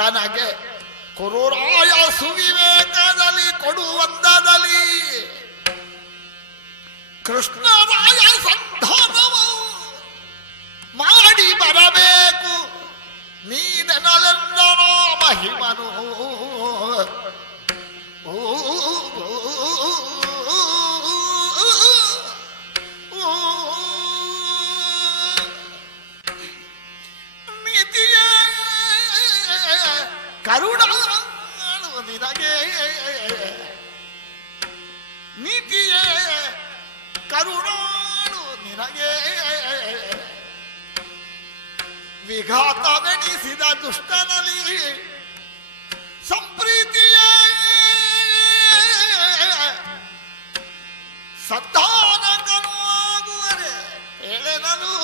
ತನಗೆ ಕುರುರಾಯ ಸುವಿವೇಕದಲ್ಲಿ ಕೊಡುವಂದದಲ್ಲಿ ಕೃಷ್ಣರಾಯ ಸಂಧಾನವು ಮಾಡಿ ಬರಬೇಕು ನೀನೆನಲೆಂದನೋ ಮಹಿಮನು ನೀತಿಯ ಕರುಣಾಳು ನಿನಗೆ ನೀತಿಯ ಕರುಣಾಳು ನಿನಗೆ ವಿಘಾತವೆನಿಸಿದ ದುಷ್ಟನಲ್ಲಿ ಸಂಪ್ರೀತಿಯ ಸಂಧಾನಕನು ಆಗುವರೆ ಎಳೆನಲು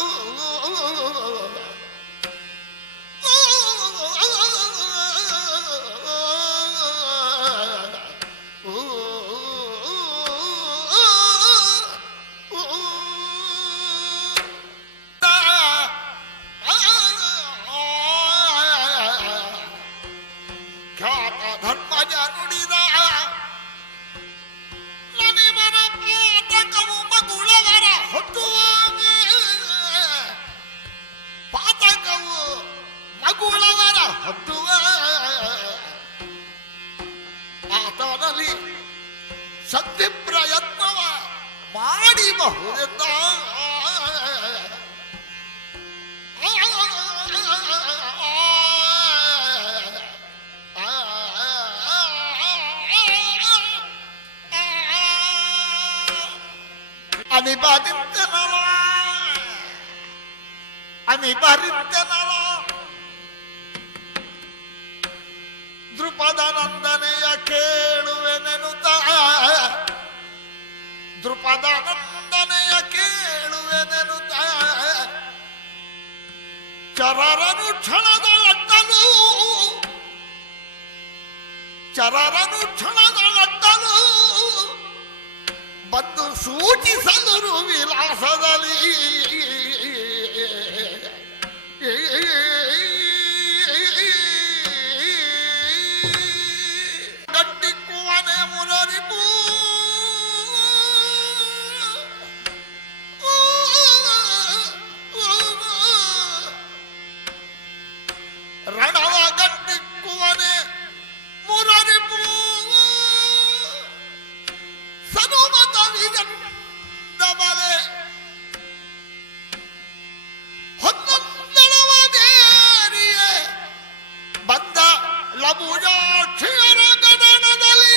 ಆತನಲ್ಲಿ ಶಕ್ತಿ ಪ್ರಯತ್ನವ ಮಾಡಿಬಹುದೆಂದ ಅನಿಬರಿದ್ದನಲ ದೃಪದ ನಂದನೆಯ ಕೇಳುವೆನೆನುತ ದೃಪದ ನಂದನೆಯ ಕೇಳುವೆನೆನುತ ಚರರನು ಕ್ಷಣದೊಳಟ್ಟಲು ಚರರನು ಕ್ಷಣದೊಳಟ್ಟಲು ಬಂದು ಸೂಚಿಸಲು ವಿಲಾಸದಲ್ಲಿ ಗಟ್ಟಿಕ್ಕುವನೆ ಮುರರಿಪು ರಣವ ಗಟ್ಟಿಕ್ಕುವನೆ ಮುರರಿಪು ಸನುಮತ ವಿಗಂಧಬಲೆ ಹೊನ್ನೊಂದಳವದೇರಿಯೇ ಬಂದ ಲಬುಜಾಕ್ಷರ ಗದನದಲ್ಲಿ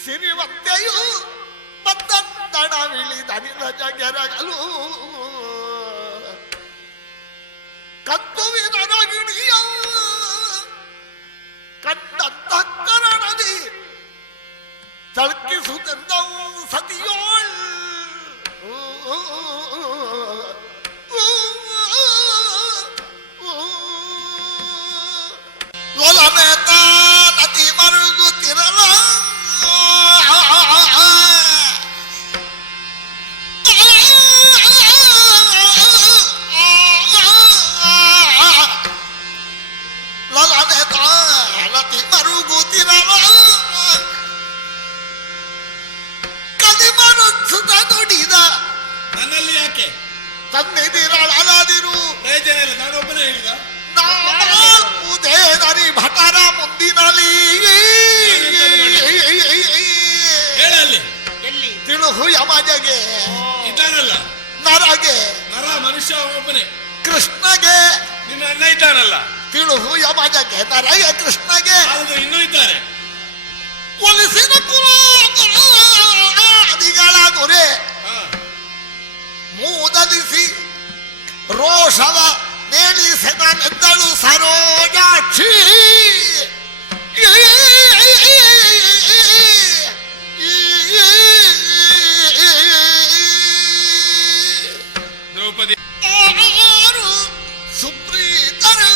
ಸಿರಿವಂತೆಯು ಬಂದಡವಿಳಿದನಿಲ ಜಗೆರಗಲು ಕತ್ತುವಿನೊಳಗಿಡಿಯ ಕಂಡಂತಃಕರಣದಿ ತಳ್ಕಿಸುತ್ತೆಂದವು ಸತಿಯೋಳ್ ಲೊಲನೆತ ನದಿ ಮರುಗುತ್ತಿರಲ ಲೊಲನೆತ ನದಿ ಮರುಗುತ್ತಿರಲ ಕದಿಮರುಸುತ್ತ ನುಡಿದ ನನ್ನಲ್ಲಿ ಯಾಕೆ ತನ್ನೆದಿರಳದಿರು ಪ್ರಯೋಜನ ಇಲ್ಲ. ನಾನೊಬ್ಬನೇ ಹೇಳಿದ ನಾಲ್ಕುದೇನರಿ ಭಟರ ಮುಂದಿನಲ್ಲಿ ಹೇಳಲ್ಲಿ ಎಲ್ಲಿ ತಿಳುಹು ಯಮಜಗೆ ಇದ್ದಾನಲ್ಲ ನರಗೆ ನರ ಮನುಷ್ಯ ಒಬ್ಬನೇ. ಕೃಷ್ಣಗೆ ನಿನ್ನ ಅಣ್ಣ ಇದ್ದಾನಲ್ಲ ತಿಳುಹು ಯಮಜಗೆ ನರಗೆ ಕೃಷ್ಣಗೆ ಆದ್ರೆ ಇನ್ನೂ ಇದ್ದಾರೆ. ಒಲಿಸಿದ ಕುಲಾದಿಗಳ ದೊರೆ ಮೂದಲಿಸಿ ರೋಷವ ನೇಳಿಸೆದಳು ಸರೋಜಾಕ್ಷಿ ದ್ರೌಪದಿ ಸುಪ್ರೀತರು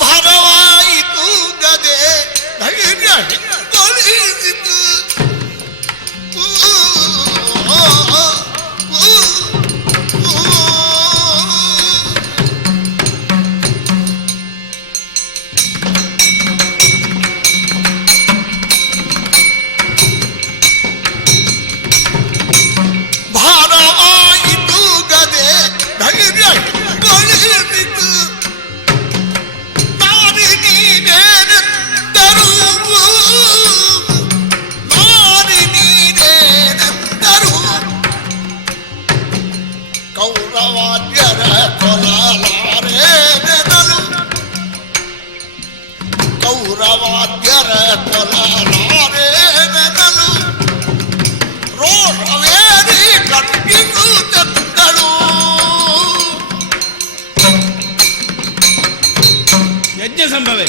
ಭಾರವಾಯಿತು ಗದೆ ಧೈರ್ಯ ಹಿಂಗೊಳಿಸಿತು. ಭಾರವಾಯಿತು ಗದೆ ಧೈರ್ಯ ಹಿಂಗೊಳಿಸಿತು. ನಾರಿ ನೀನೇನೆಂದರು ನಾರಿ ನೀನೇನೆಂದರು ಕೌರವಾದ್ಯರ ಕೊಲಲಾರೇನೆನಲು ಕೌರವಾದ್ಯರ ಕೊಲಲಾರೇನೆನಲು ರೋಷವೇರಿ ಕಟ್ಟಿದು ತಂದಳು. ಯಜ್ಞ ಸಂಭವೆ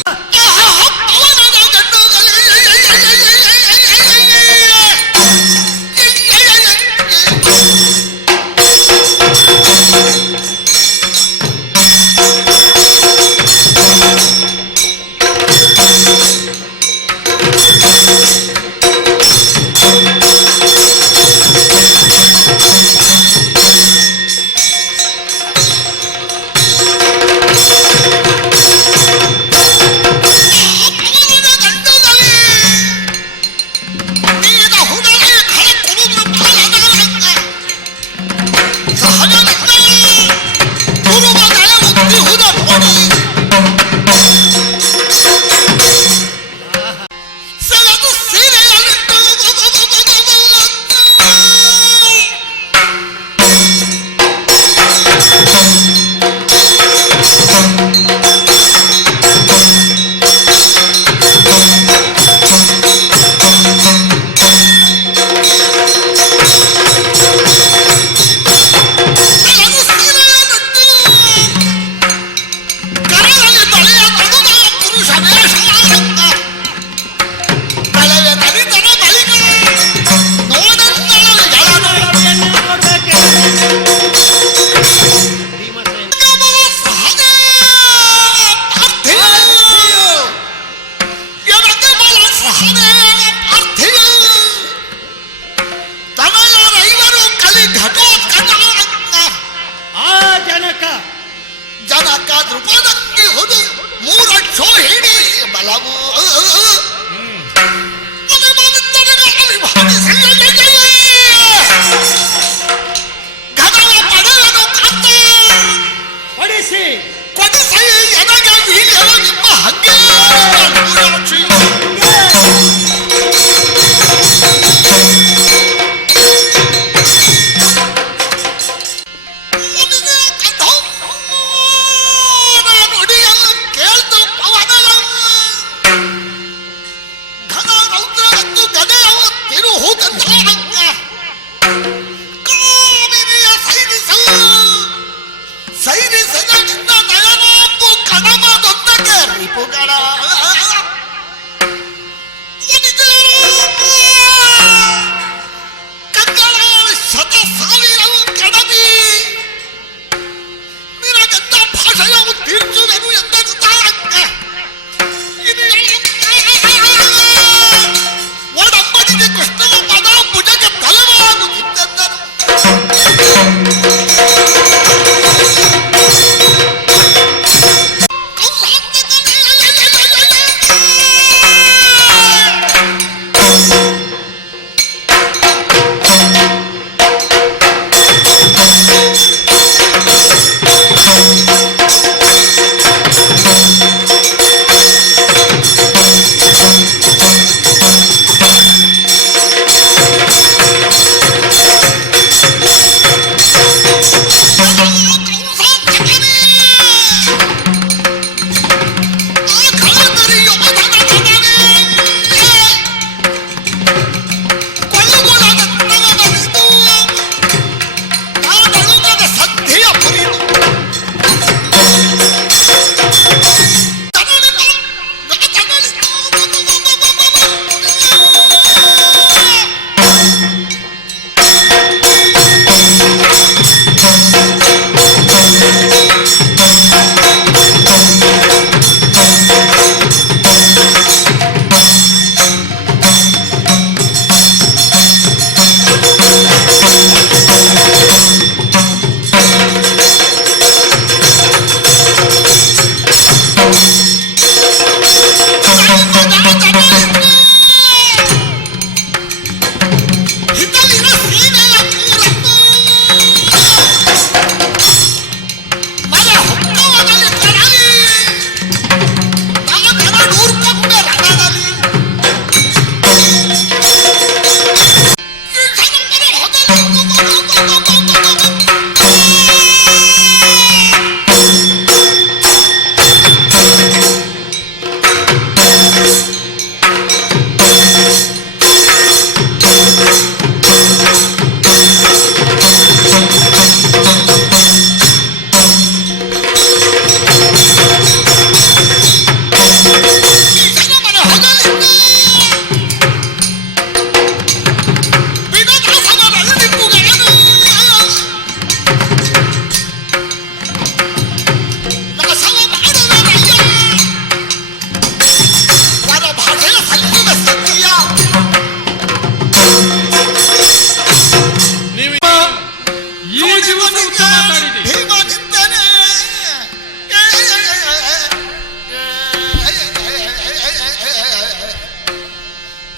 ಈ ದಿವಸ ಉತ್ತಮ ಮಾತಾಡಿದೆ. ಭೀಮನಿಂದನೇ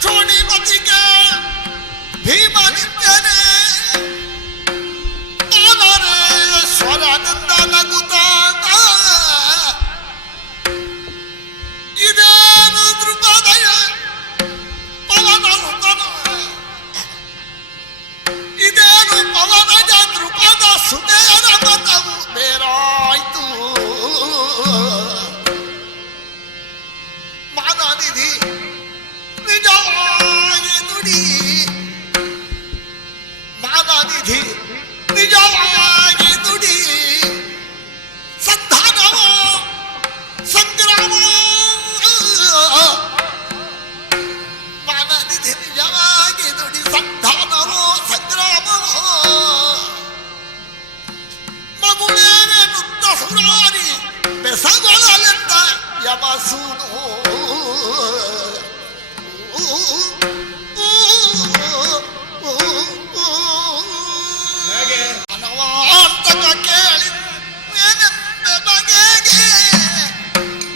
ಚೋಣಿಮತಿಗೆ ಭೀಮನಿಂದನೇ ಸ್ವರನಿಂದ ನಗುತ್ತಾನ ಇದೇನು ದೃಪದಯ ಪವನಸುತನ ಇದೇನು ಪವನಜ ದೃಪದ ಸುದೇನ ಮತವು ಬೇರಾಯ್ತು ಮಾನನಿಧಿ ನಿಜವಾಗಿ ನುಡಿ ಮಾನನಿಧಿ ನಿಜವಾಗಿ ನುಡಿ ಸಂಧಾನವೋ ಸಂಗ್ರಾಮ ಮಾನನಿಧಿ ನಿಜವಾಗಿ ನುಡಿ ಸಂಧಾನವೋ ಸಂಗ್ರಾಮವೋ ಮಗುಳೇನೆ ನುತ್ತ ಸುರಾರಿ ಬೆಸಗೊಳ್ಳಲೆಂದ ಯಮಸೂನು ಹೇಗೆ ಅನವಾಂತಕ ಕೇಳಿ ಏನೆಂಬ ಬಗೆಗೆ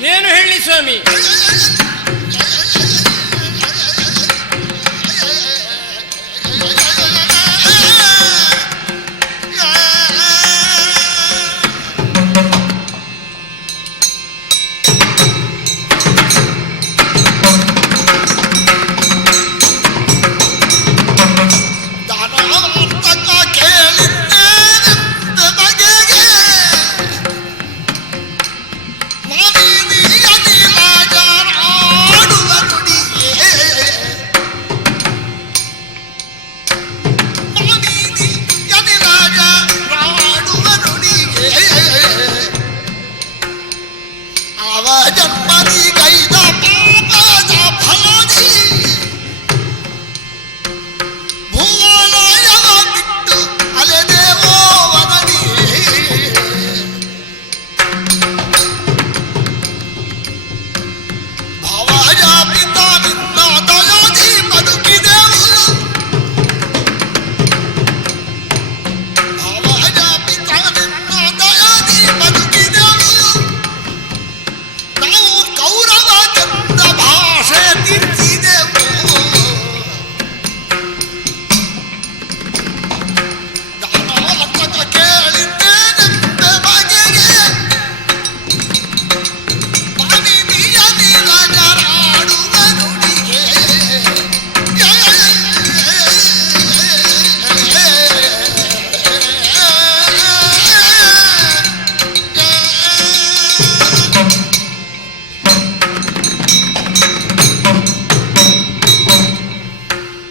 ಏನು ಹೇಳಿ ಸ್ವಾಮಿ? ದಾನವಾಂತಕ ಕೇಳಿದ್ದೇನೆಂಬ ಬಗೆಗೆ ಮಾನಿನಿಯದಿ ರಾಜರಾಡುವ ನುಡಿಗೆ ಮಾನಿನಿಯದಿ ರಾಜರಾಡುವ ನುಡಿಗೆ ಅವ ಜನ್ಮದಿ ಗೈದ ಪಾಪದ ಫಲದಿ ಭುವನಯವ ಬಿಟ್ಟು ಅಲೆದೇವೋ ವದನಿ ಭವಯ ಪಿತನಿಂದ ದಯದಿ ಬದುಕಿದೆವು ಭವಯ ಪಿತನಿಂದ ದಯದಿ ಬದುಕಿದೆವು ನಾವು ಕೌರವದಿಂದ ಭಾಷೆ ತಿರ್ಚಿದೆವು ದಾನವಾಂತಕ ಕೇಳಿದ್ದೇನೆಂಬ ಬಗೆಗೆ ಮಾನಿನಿಯದಿ ರಾಜರಾಡುವ ನುಡಿಗೆ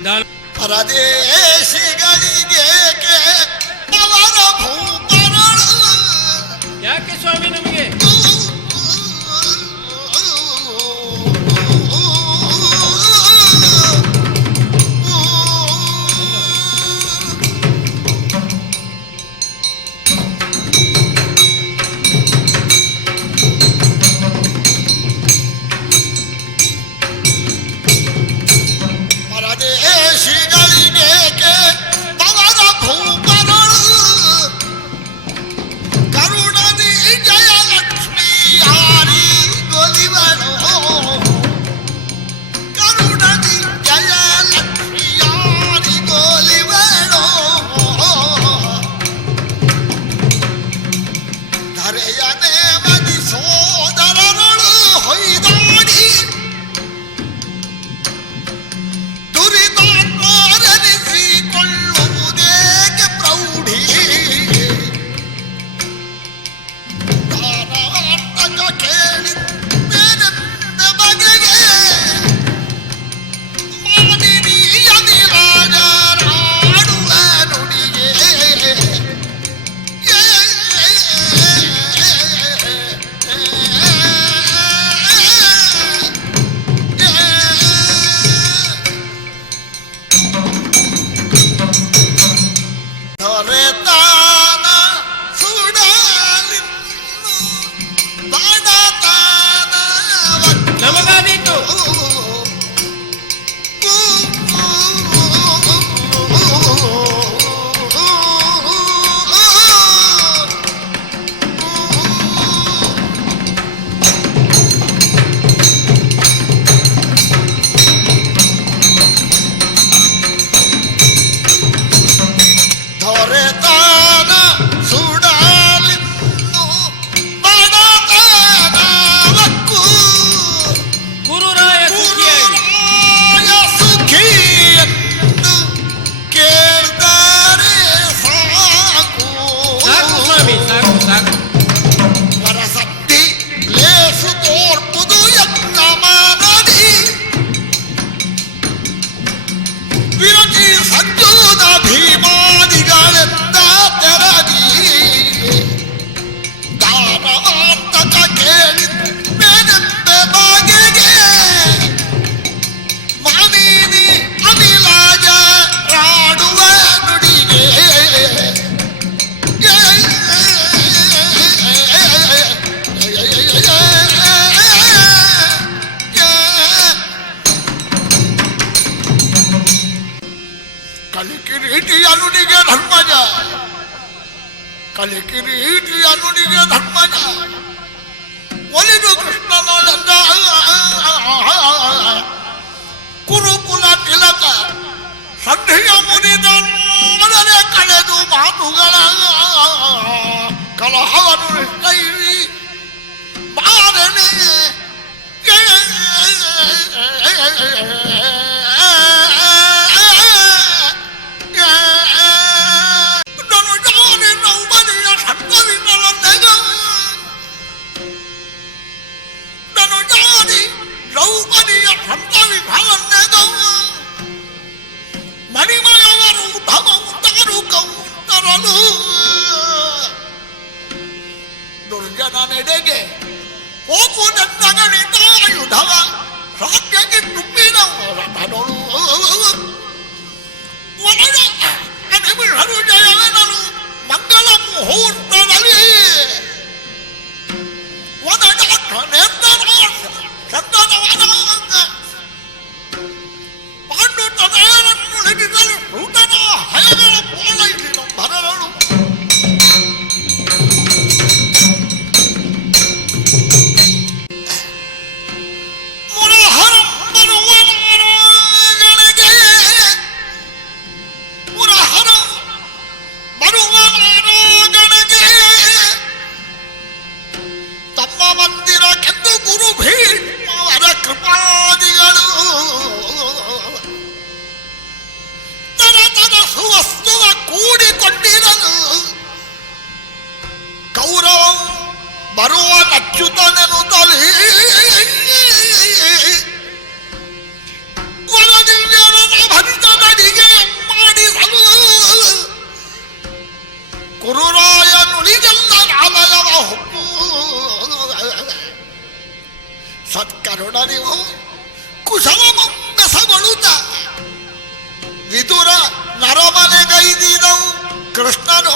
ದಾನ ಪರದೇಶಿಗಳಿಗೆ ಅವರ ಭೂಪರಳು ಯಾಕೆ ಸ್ವಾಮಿ ನಮಗೆ? ಪರದೇಶಿಗಳಿಗೆ ಅವರ ಭೂಪರಳು ಕರುಣದಿ ಜಯಲಕ್ಷ್ಮೀ ಹಾರಿ ಗೊಲಿವಳು ಕರುಣದಿ ಜಯಲಕ್ಷ್ಮೀ ಹಾರಿ ಗೊಲಿವಳು ಧರೆಯ ನೇಮದಿ ಸೋದರರಳು ಹೊಯ್ದಾಡಿ ದುರಿತಾತ್ಮರೆನಿಸಿಕೊಳ್ಳುವುದೇಕೆ ಪ್ರೌಢಿ ದಾನವಾಂತಕ ಕೇಳಿದ್ದೇನೆಂಬ ಬಗೆಗೆ ಮಾನಿನಿಯದಿ ರಾಜರಾಡುವ ನುಡಿಗೆ ಕಲಿಕಿರೀಟಿಯ ನುಡಿಗೆ ಧರ್ಮಜ ಒಲಿದು ಕೃಷ್ಣನೊಳೆಂದ ಕುರುಕುಲ ತಿಲಕ ಸಂಧಿಯ ಮುರಿದರೆ ಕಳೆದು ಮಾತುಗಳ ಕಲಹವನ್ನು ನಿಶ್ಚಯಿಸಿ ಬಾರನೆ ದ್ರೌಪದಿಯ ಭರ್ತವಿ ಫಲನ್ನೆದವು ಮಣಿಮಯವರು ಭಗವಂತರು ಕೌಂತರಲು ದುರ್ಜನ ನೆಡೆಗೆ ಹೋಗುವುದೆಂದಗಣಿತಾಯುಧವ ರಾಜ್ಯಕ್ಕೆ ತುಂಬಿದವು ರಥನೊಳು ವನಜ ಅನಿಮಿಷರು ಜಯವೆನಲು ಮಂಗಲ ಮುಹೂರ್ತದಲ್ಲಿ ವನಜ ಪಾಂಡುತನಯರನ್ನು ಹಿಡಿದಲು ಸೂತನ ಹಯಗಳ ಪೋಲೈಸಿದ ಭರರಳು ಮುರಹರ ಬರುವ ನಾರಾಯಣಗೆ ಮುರಹರ ಬರುವ ನಾರಾಯಣಗೆ ತಮ್ಮ ಮಂದಿರಕ್ಕೆಂದು ಗುರು ಭೀಷ್ಮವರ ಕೃಪಾದಿಗಳು ತರತರ ಸುವಸ್ತುವ ಕೂಡಿಕೊಂಡಿರಲು ಕೌರವ ಬರುವ ಅಚ್ಯುತನೆನುತ್ತಲೇ ವರದಿವ್ಯರ ಭರಿತ ನಡಿಗೆ ಮಾಡಿಸಲು ಕುರುರಾಯ ನುಡಿಗೆಲ್ಲ ಆಲಯವ ಹೊಕ್ಕು ಸತ್ಕರುಣನಿವು ಕುಶಲಮಂಬೆಸಗೊಳ್ಳುತ್ತ ವಿದುರ ನರಮನೆಗೈದಿದವು ಕೃಷ್ಣನು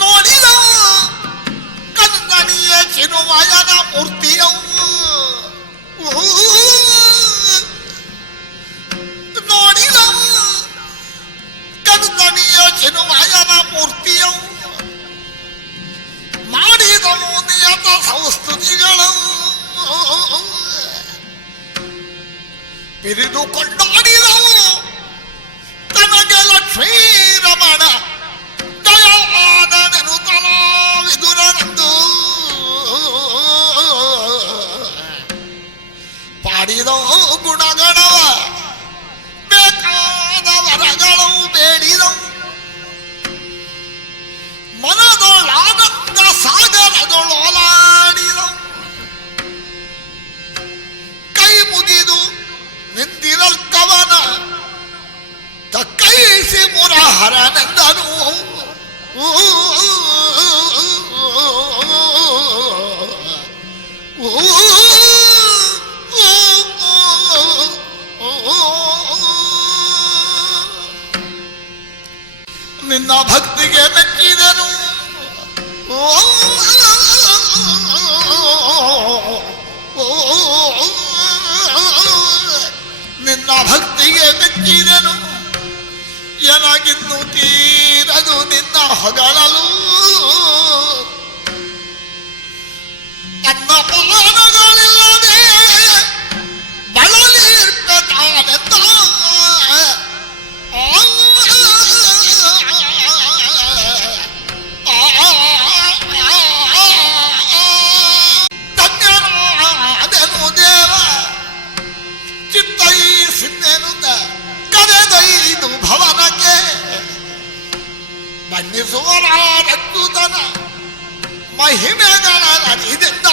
ನೋಡಿದವು ಕನ್ನಡಿಯ ಚಿರುಮಯನ ಮೂರ್ತಿಯವು ನೋಡಿದವು ಕನ್ನಡಿಯ ಚಿರುಮಯನ ಮೂರ್ತಿಯವು ಮಾಡಿದನು ನಿಯತ ಸಂಸ್ತುತಿಗಳು ಬಿರಿದು ಕೊಂಡಾಡಿದವು ತನಗೆ ಲಕ್ಷ್ಮೀರಮಣ ದಯಾದನೆನು ಕಲಾವಿದುರನಂದು ಪಾಡಿದವು ಗುಣಗಣವ ಬೇಕಾದ ವರಗಳು ಬೇಡಿದವು ಮನದೊಳಾನಂದ ಸಾಗರದೊಳೋಲಾಡಿದವು ಕೈ ಮುಗಿದು ನಿಂದಿರಲ್ಕವನ ತಕ್ಕೈಸಿ ಮುರಹರನೆಂದನು ನಿನ್ನ ಭಕ್ತಿಗೆ ಮೆಚ್ಚಿದನು ನಿನ್ನ ಭಕ್ತಿಗೆ ಮೆಚ್ಚಿದನು ಎನಗಿನ್ನು ತೀರದು ನಿನ್ನ ಹೊಗಳಲು ಅನ್ನಪಾನಗಳಿಲ್ಲದೆ ಬಳಲಿರ್ಬೇಕಾನೆಂದ ಧನ್ಯನಾದೆನು ದೇವ ಚಿತ್ತೈಸಿನ್ನೆನುತ್ತ ಕರೆದೈದು ಭವನಕ್ಕೆ ಮನ್ನಿಸುವರಾರದ್ದುತನ ಮಹಿಮೆಗಳ ನದಿದಿಂದ